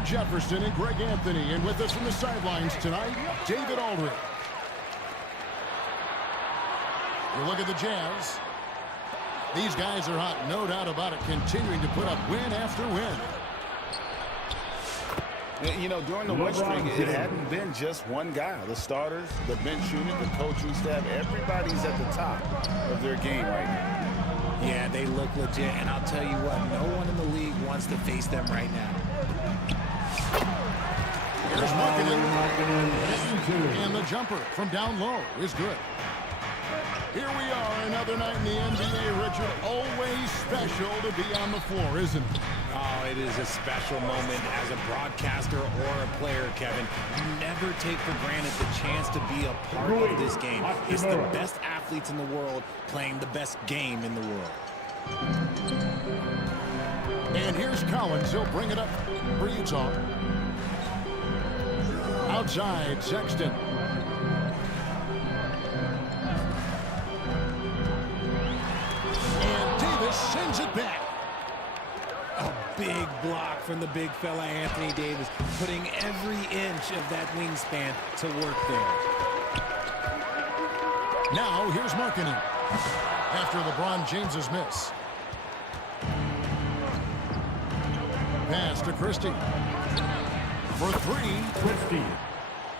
Richard Jefferson and Greg Anthony. And with us from the sidelines tonight, David Aldridge. You look at the Jazz. These guys are hot, no doubt about it, continuing to put up win after win. You know, during the win streak, it hadn't been just one guy. The starters, the bench unit, the coaching staff, everybody's at the top of their game right now. Yeah, they look legit, and I'll tell you what, no one in the league wants to face them right now. Here's Markkanen. And the jumper from down low is good. Here we are, another night in the NBA, Richard. Always special to be on the floor, isn't it? Oh, it is a special moment as a broadcaster or a player, Kevin. You never take for granted the chance to be a part of this game. It's the best athletes in the world playing the best game in the world. And here's Collins. He'll bring it up for Utah. Outside, Sexton. And Davis sends it back. A big block from the big fella Anthony Davis, putting every inch of that wingspan to work there. Now here's Markkanen after LeBron James's miss. Pass to Christie. For three. Christie.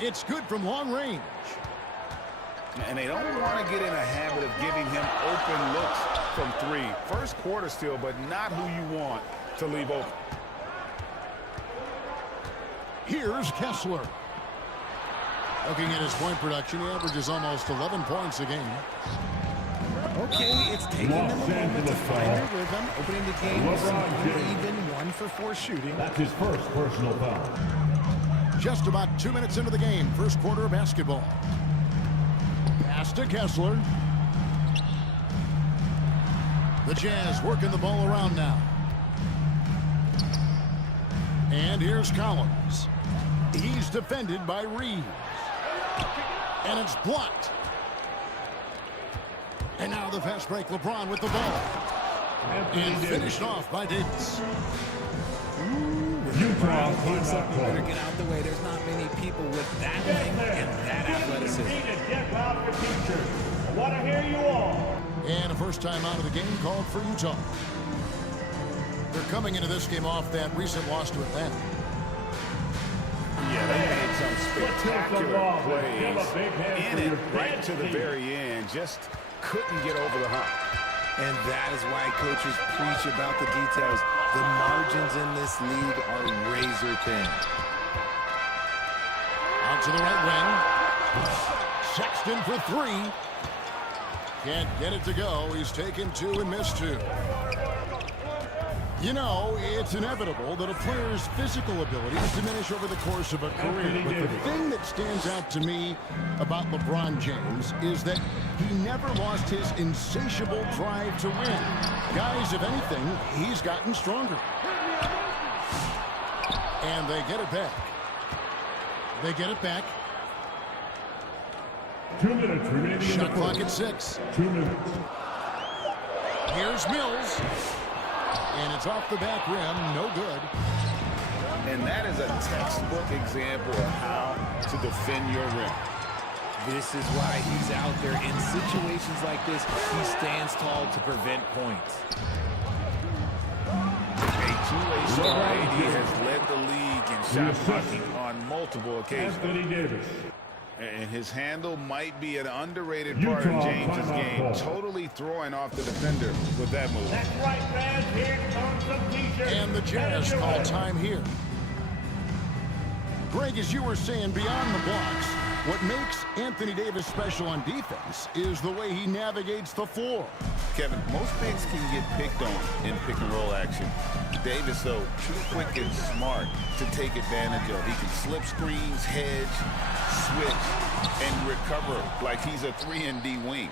It's good from long range. And they don't want to get in a habit of giving him open looks from three. First quarter still, but not who you want to leave open. Here's Kessler. Looking at his point production, he averages almost 11 points a game. Okay, it's taking them a moment to find their rhythm, opening the game with some uneven 1-for-4 shooting. That's his first personal foul. Just about 2 minutes into the game, first quarter of basketball. Pass to Kessler. The Jazz working the ball around now. And here's Collins. He's defended by Reeves. And it's blocked. And now the fast break, LeBron with the ball. And finished off by Davis. Utah keeps up. You better get out the way. There's not many people with that length and that athleticism. I want to hear you all. And a first time out of the game called for Utah. They're coming into this game off that recent loss to Atlanta. Yeah, they made some spectacular plays in it right to the very end. Just couldn't get over the hump. And that is why coaches preach about the details. The margins in this league are razor thin. Out to the right wing. Sexton for three. Can't get it to go. He's taken two and missed two. You know, it's inevitable that a player's physical abilities diminish over the course of a career. But the thing that stands out to me about LeBron James is that he never lost his insatiable drive to win. Guys, if anything, he's gotten stronger. And they get it back. They get it back. 2 minutes remaining. Shot clock at 6. 2 minutes. Here's Mills. And it's off the back rim. No good. And that is a textbook example of how to defend your rim. This is why he's out there. In situations like this, he stands tall to prevent points. A two-way star, AD has led the league in shot blocking on multiple occasions. Anthony Davis. And his handle might be an underrated part of James's game. Totally throwing off the defender with that move. That's right, fans. Here comes some t-shirts. And the Jazz call time here. Greg, as you were saying, beyond the blocks, what makes Anthony Davis special on defense is the way he navigates the floor. Kevin, most bigs can get picked on in pick-and-roll action. Davis, though, too quick and smart to take advantage of. He can slip screens, hedge, switch, and recover like he's a 3-and-D wing.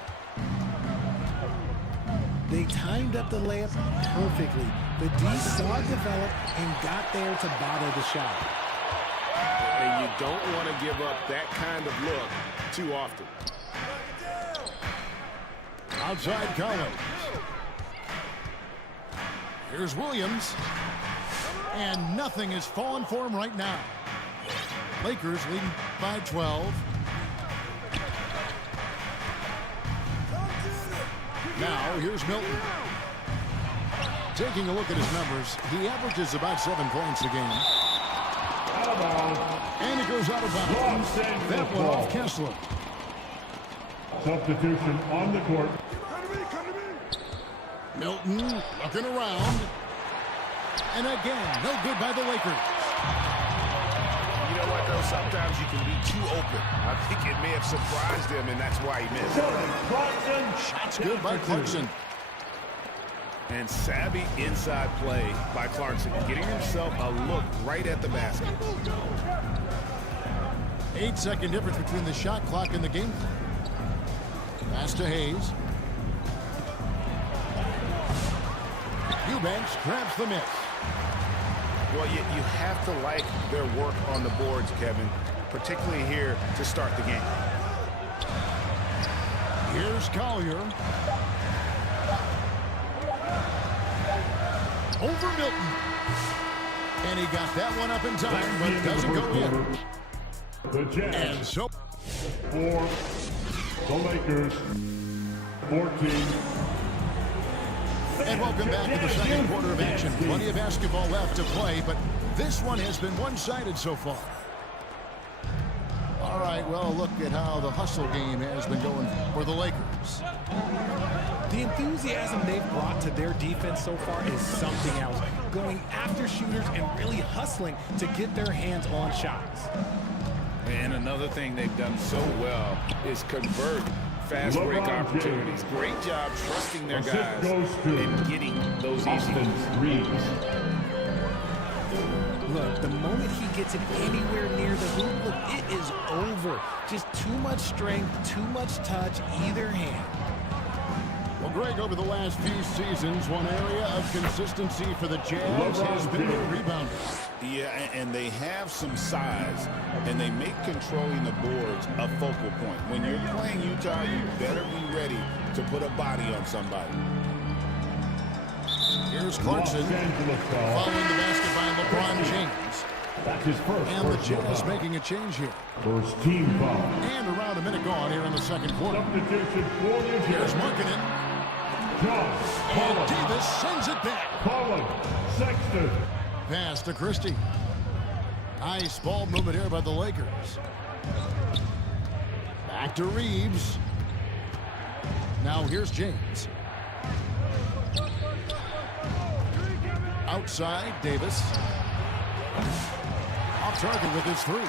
They timed up the layup perfectly. The D saw it develop and got there to bother the shot. And you don't want to give up that kind of look too often. Outside Collins. Here's Williams. And nothing is falling for him right now. Lakers leading by 12. Now, here's Milton. Taking a look at his numbers, he averages about 7 points a game. Out of bounds. And he goes out of bounds. That one off Kessler. Substitution on the court. Milton looking around. And again, no good by the Lakers. You know what, though? Sometimes you can be too open. I think it may have surprised him, and that's why he missed. Clarkson. Shots good by Clarkson. And savvy inside play by Clarkson, getting himself a look right at the basket. 8-second difference between the shot clock and the game clock. Pass to Hayes. Eubanks grabs the miss. Well, you have to like their work on the boards, Kevin, particularly here to start the game. Here's Collier. Over Milton. And he got that one up in time, but doesn't go in. The Jazz. And so For the Lakers. 14. And welcome back to the second quarter of action. Plenty of basketball left to play, but this one has been one-sided so far. All right, well, look at how the hustle game has been going for the Lakers. The enthusiasm they've brought to their defense so far is something else. Going after shooters and really hustling to get their hands on shots. And another thing they've done so well is convert fast break opportunities. Great job trusting their guys and getting those easy ones. Look, the moment he gets it anywhere near the hoop, look, it is over. Just too much strength, too much touch, either hand. Well, Greg, over the last few seasons, one area of consistency for the Jazz has been their rebounding. Yeah, and they have some size, and they make controlling the boards a focal point. When you're playing Utah, you better be ready to put a body on somebody. Here's Clarkson following the basket by LeBron James. That's his first. And the Jazz making a change here. First team foul. And around a minute gone here in the second quarter. Substitution for the Here's Jazz. Markkanen. John. And Davis sends it back. Collins. Sexton. Pass to Christie. Nice ball movement here by the Lakers. Back to Reeves. Now here's James. Outside, Davis. Off target with his three.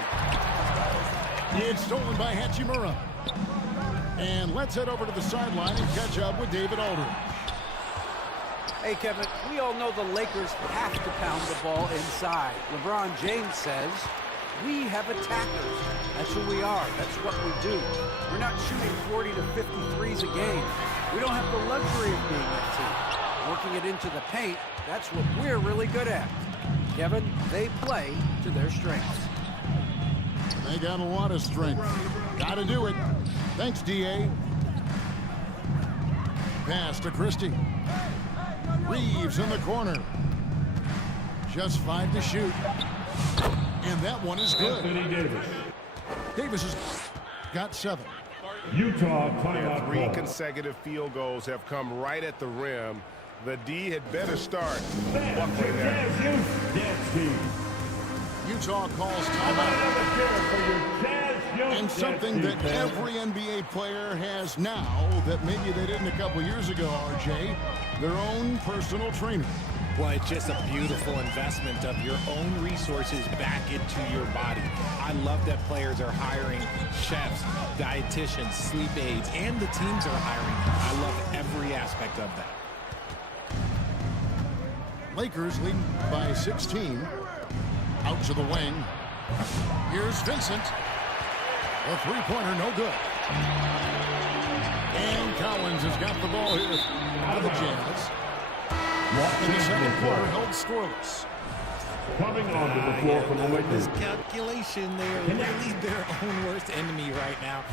It's stolen by Hachimura. And let's head over to the sideline and catch up with David Aldridge. Hey, Kevin, we all know the Lakers have to pound the ball inside. LeBron James says, we have attackers. That's who we are. That's what we do. We're not shooting 40 to 53s a game. We don't have the luxury of being that team. Working it into the paint, that's what we're really good at. Kevin, they play to their strengths. They got a lot of strength. Got to do it. Thanks, D.A. Pass to Christie. Reeves in the corner. Just 5 to shoot. And that one is good. Anthony Davis. Davis has got 7. Utah timeout. Three call. consecutive field goals have come right at the rim. The D had better start Fans, buckling your there. Jazz youth dance team. Utah calls How about timeout. another cheer for your Jazz youth And something dance that team, fans? every NBA player has now that maybe they didn't a couple years ago, RJ, their own personal trainer. Well, it's just a beautiful investment of your own resources back into your body. I love that players are hiring chefs, dietitians, sleep aides, and the teams are hiring them. I love every aspect of that. Lakers leading by 16. Out to the wing. Here's Vincent. A three-pointer, no good. And Collins has got the ball here for the Jazz. In the second quarter, held scoreless. Coming onto the floor for the Lakers. Miscalculation, they are really their own worst enemy right now.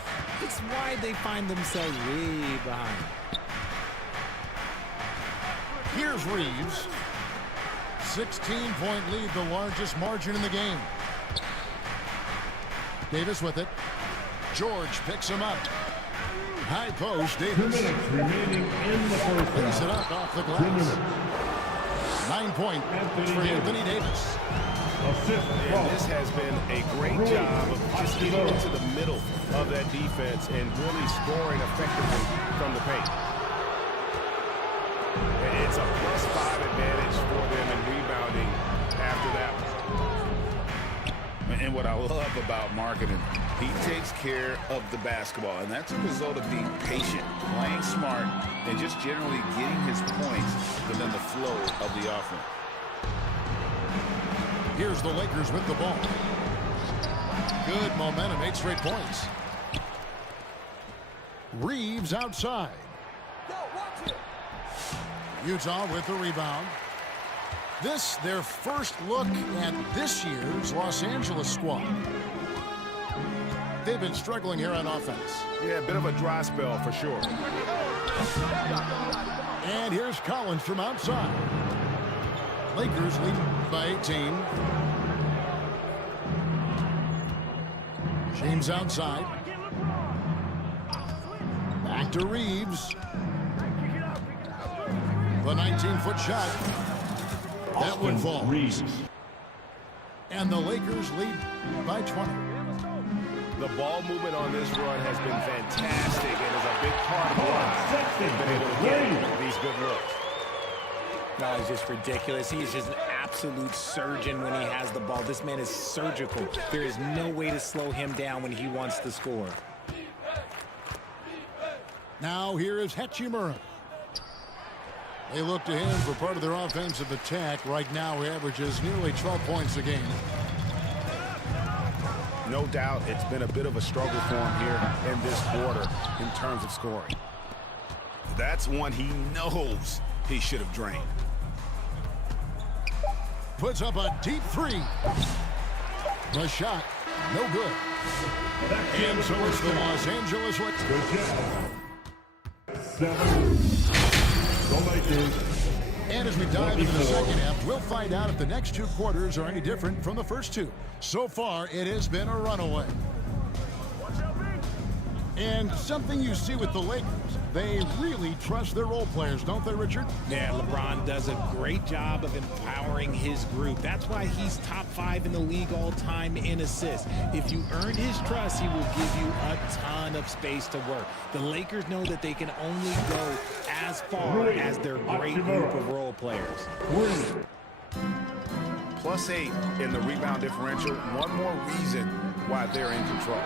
It's why they find themselves way behind. Here's Reeves. 16-point lead, the largest margin in the game. Davis with it. George picks him up. High post, 2 Davis. minutes remaining in the first Brings it half. up off the 2 glass. minutes. 9 point for Anthony Davis. Assist And from this has been a great job of just getting into the middle of that defense and really scoring effectively from the paint. It's a +5 advantage for them in rebounding after that one. And what I love about marketing, he takes care of the basketball, and that's a result of being patient, playing smart, and just generally getting his points within the flow of the offense. Here's the Lakers with the ball. Good momentum, 8 straight points. Reeves outside. Utah with the rebound. This, their first look at this year's Los Angeles squad. They've been struggling here on offense. Yeah, a bit of a dry spell for sure. And here's Collins from outside. Lakers lead by 18. James outside. Back to Reeves. The 19-foot shot. That one falls. Reeves. And the Lakers lead by 20. The ball movement on this run has been fantastic and is a big part of why they've been able to get these good looks. No, it's just ridiculous. He is just an absolute surgeon when he has the ball. This man is surgical. There is no way to slow him down when he wants to score. Now here is Hachimura. They look to him for part of their offensive attack. Right now he averages nearly 12 points a game. No doubt it's been a bit of a struggle for him here in this quarter in terms of scoring. That's one he knows he should have drained. Puts up a deep three. The shot, no good. And so it's the Los Angeles Lakers. Good job. 7. The Lakers. And as we dive into the second half, we'll find out if the next 2 quarters are any different from the first 2. So far, it has been a runaway. And something you see with the Lakers, they really trust their role players, don't they, Richard? Yeah, LeBron does a great job of empowering his group. That's why he's top 5 in the league all time in assists. If you earn his trust, he will give you a ton of space to work. The Lakers know that they can only go as far as their great group of role players. +8 in the rebound differential. One more reason why they're in control.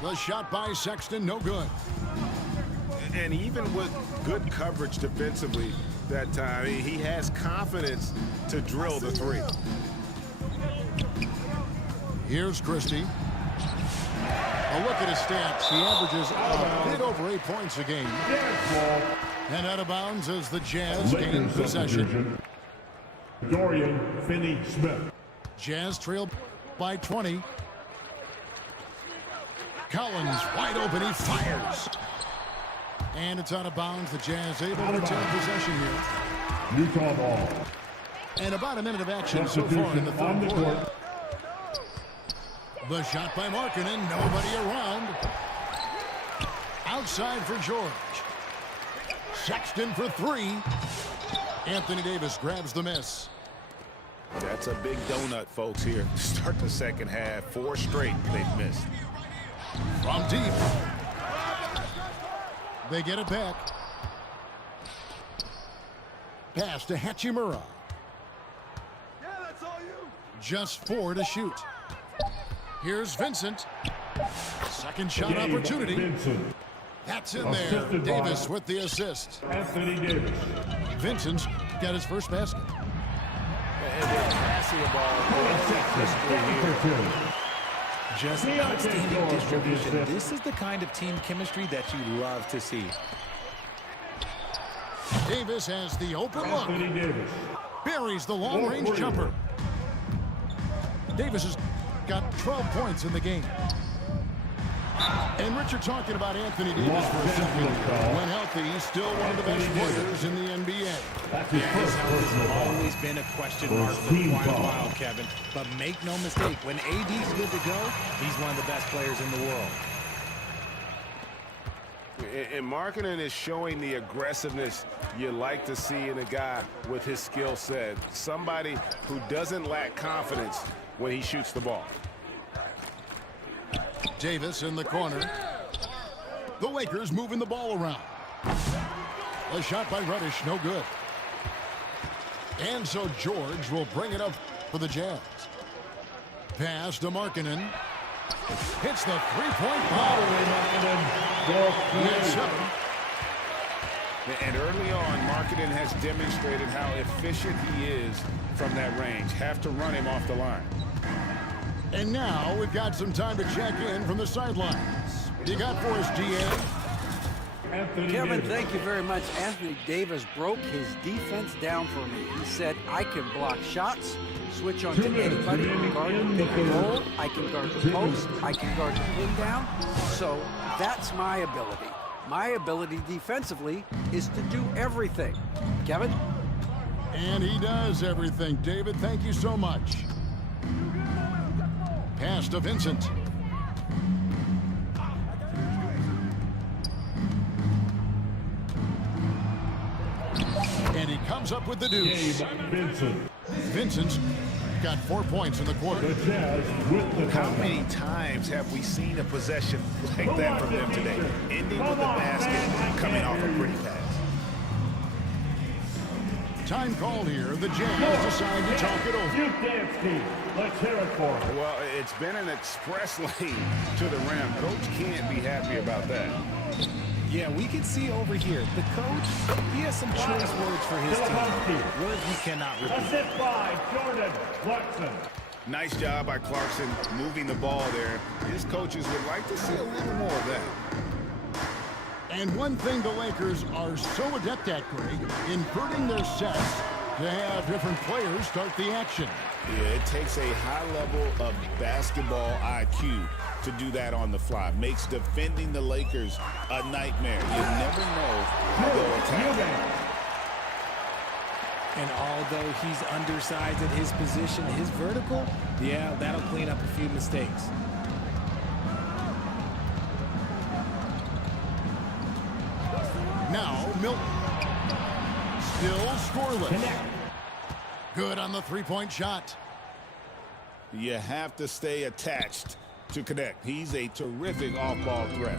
The shot by Sexton, no good. And even with good coverage defensively that time, he has confidence to drill the three. Here's Christie. A look at his stats. He averages a bit over 8 points a game. And out of bounds as the Jazz gain possession. Dorian Finney-Smith. Jazz trail by 20. Collins wide open, he fires. And it's out of bounds. The Jazz able to retain possession here. Utah ball. And about a minute of action so far in the third quarter. The shot by Markkanen, nobody around. Outside for George. Sexton for 3. Anthony Davis grabs the miss. That's a big donut, folks, here. Start the second half. 4 straight they've missed. From deep. They get it back. Pass to Hachimura. Just 4 to shoot. Here's Vincent. Second shot opportunity. Vincent. That's in there. Assisted by Davis with the assist. Anthony Davis. Vincent's got his first basket. And they're passing the ball. Just outstanding distribution. This is the kind of team chemistry that you love to see. Davis has the open look. Anthony Davis. Buries the long-range jumper. Davis has got 12 points in the game. And Richard, talking about Anthony Davis for a second. When healthy, he's still one of the best players in the NBA. His health has always been a question mark for quite a while, Kevin. But make no mistake, when AD's good to go, he's one of the best players in the world. And Markkanen is showing the aggressiveness you like to see in a guy with his skill set. Somebody who doesn't lack confidence when he shoots the ball. Davis in the corner. The Lakers moving the ball around. A shot by Reddish, no good. And so George will bring it up for the Jazz. Pass to Markkanen. Hits the three-point foul. And early on, Markkanen has demonstrated how efficient he is from that range. Have to run him off the line. And now we've got some time to check in from the sidelines. What do you got for us, GA? Kevin, thank you very much. Anthony Davis broke his defense down for me. He said, I can block shots, switch on to anybody, guard the pick and roll, I can guard the post, I can guard the pin down. So that's my ability. My ability defensively is to do everything. Kevin? And he does everything. David, thank you so much. Pass to Vincent. And he comes up with the deuce. Vincent's got 4 points in the quarter. How many times have we seen a possession like that from them today? Ending with the basket, coming off a pretty pass. Time called here. The Jazz decide to talk it over. Let's hear it for him. Well, it's been an express lane to the rim. Coach can't be happy about that. Yeah, we can see over here, the coach, he has some choice words for his team. Words he cannot repeat. Assist by Jordan Clarkson. Nice job by Clarkson moving the ball there. His coaches would like to see a little more of that. And one thing the Lakers are so adept at, Greg, inverting their sets to have different players start the action. Yeah, it takes a high level of basketball IQ to do that on the fly. Makes defending the Lakers a nightmare. You never know how they'll attack. And although he's undersized at his position, his vertical, yeah, that'll clean up a few mistakes. Now, Milton. Still scoreless. Good on the three-point shot. You have to stay attached to connect. He's a terrific off-ball threat.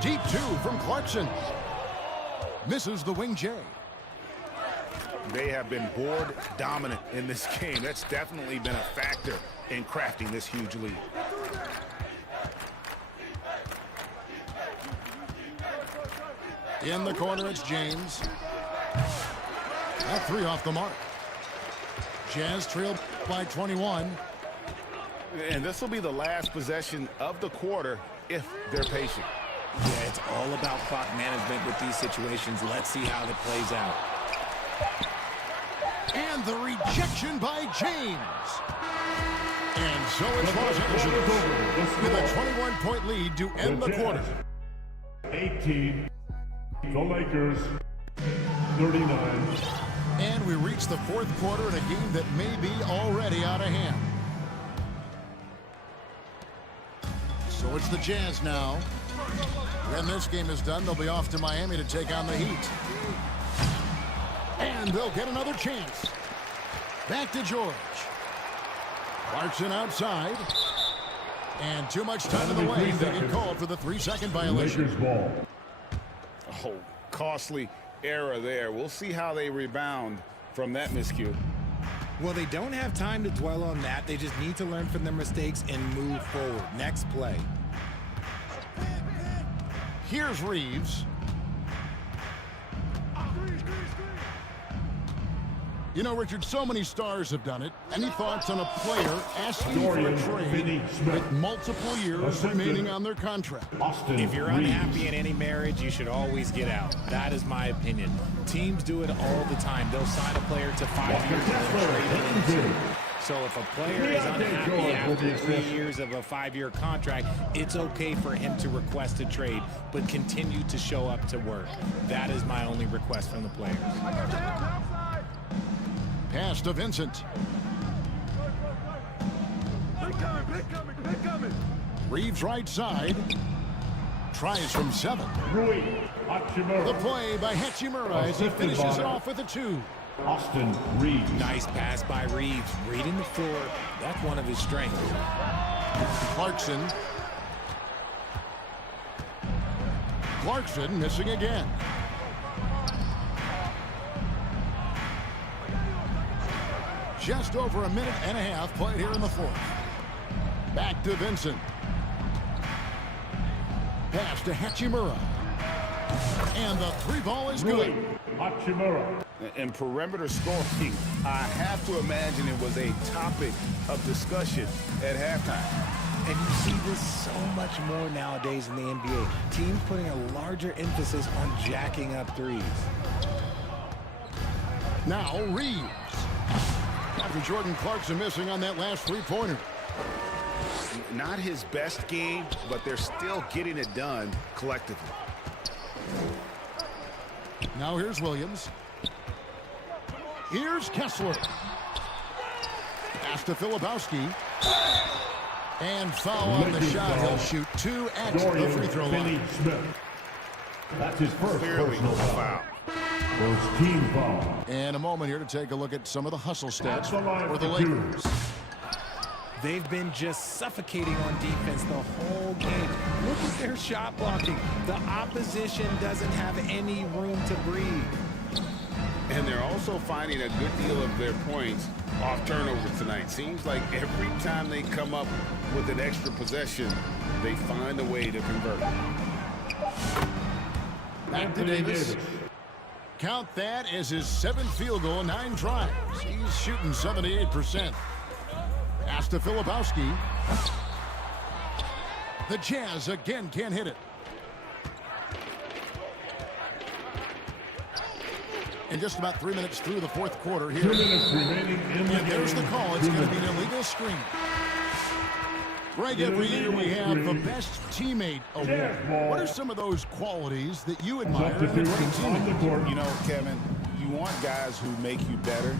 Deep two from Clarkson. Misses the wing J. They have been board dominant in this game. That's definitely been a factor in crafting this huge lead. In the corner, it's James. That three off the mark. Jazz trailed by 21. And this will be the last possession of the quarter if they're patient. Yeah, it's all about clock management with these situations. Let's see how it plays out. And the rejection by James. And so it's Los Angeles with a 21-point lead to end the quarter. 18. The Lakers, 39. And we reach the fourth quarter in a game that may be already out of hand. So it's the Jazz now. When this game is done, they'll be off to Miami to take on the Heat. And they'll get another chance. Back to George. Clarkson outside. And too much time in the way. They get called for the 3-second violation. Lakers ball. Oh, costly error there. We'll see how they rebound from that miscue. Well, they don't have time to dwell on that. They just need to learn from their mistakes and move forward. Next play. Here's Reeves. You know, Richard, so many stars have done it. Any thoughts on a player asking for a trade with multiple years remaining on their contract? If you're unhappy in any marriage, you should always get out. That is my opinion. Teams do it all the time. They'll sign a player to 5 years and trade him into. So if a player is unhappy after 3 years of a 5-year contract, it's okay for him to request a trade, but continue to show up to work. That is my only request from the players. Pass to Vincent. Reeves right side. Tries from 7. Rui The Hachimura. play by Hachimura as he finishes it off with a 2. Austin Reeves. Nice pass by Reeves, reading the floor. That's one of his strengths. Clarkson. Clarkson missing again. Just over a minute and a half played here in the 4th. Back to Vincent. Pass to Hachimura. And the 3 ball is Rui good. Hachimura. And perimeter scoring, I have to imagine it was a topic of discussion at halftime. And you see this so much more nowadays in the NBA. Teams putting a larger emphasis on jacking up threes. Now Reeves. After Jordan Clarkson missing on that last 3-pointer. Not his best game, but they're still getting it done collectively. Now here's Williams. Here's Kessler. Pass to Filipowski. And foul on the shot. He'll shoot 2 at the free throw line. Smith. That's his first Clearly personal foul. First team foul. And a moment here to take a look at some of the hustle stats At the line for the for 2. Lakers. They've been just suffocating on defense the whole game. Look at their shot blocking. The opposition doesn't have any room to breathe. And they're also finding a good deal of their points off turnovers tonight. Seems like every time they come up with an extra possession, they find a way to convert. Back to Davis. Count that as his 7th field goal in 9 tries. He's shooting 78%. Pass to Filipowski. The Jazz again can't hit it. And just about 3 minutes through the 4th quarter here. 2 minutes remaining in the And there's the game. call. It's going to be an illegal screen. Greg, every year we have the best teammate award. What are some of those qualities that you admire in a great Substitute on the teammate? court. You know, Kevin, you want guys who make you better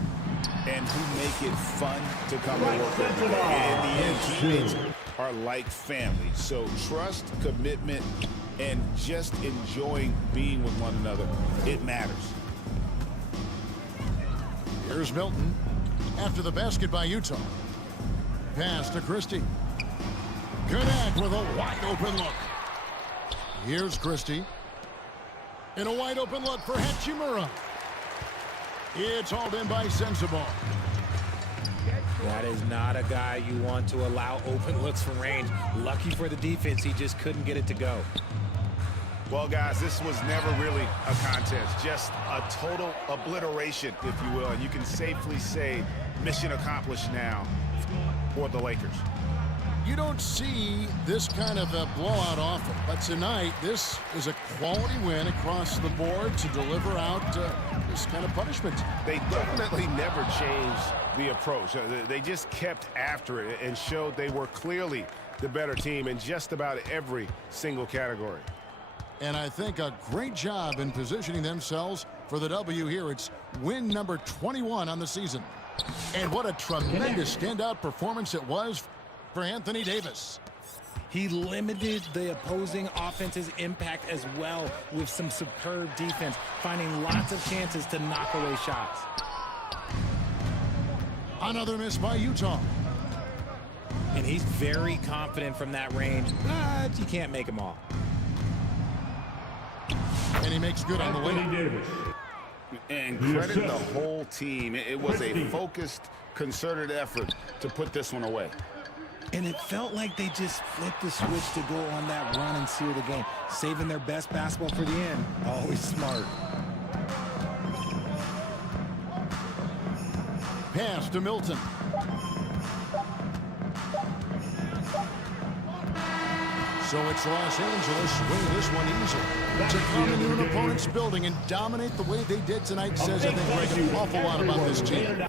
and who make it fun to come to work every day. And in the end, teammates are like family. So trust, commitment, and just enjoying being with one another, it matters. Here's Milton after the basket by Utah. Pass to Christie. Kodak with a wide open look. Here's Christie. And a wide open look for Hachimura. It's hauled in by Sensabaugh. That is not a guy you want to allow open looks from range. Lucky for the defense, he just couldn't get it to go. Well, guys, this was never really a contest, just a total obliteration, if you will. And you can safely say mission accomplished now for the Lakers. You don't see this kind of a blowout often, but tonight this is a quality win across the board to deliver out this kind of punishment. They definitely never changed the approach. They just kept after it and showed they were clearly the better team in just about every single category. And I think a great job in positioning themselves for the W here. It's win number 21 on the season. And what a tremendous standout performance it was for Anthony Davis. He limited the opposing offense's impact as well with some superb defense, finding lots of chances to knock away shots. Another miss by Utah. And he's very confident from that range, but you can't make them all. And he makes good on the Anthony way. Davis. And The credit the assist. whole team. It was a 50. focused, concerted effort to put this one away. And it felt like they just flipped the switch to go on that run and seal the game, saving their best basketball for the end. Always smart. Pass to Milton. So it's Los Angeles winning this one easily. To come into an opponent's building and dominate the way they did tonight says, I think, Greg, an awful lot about this team.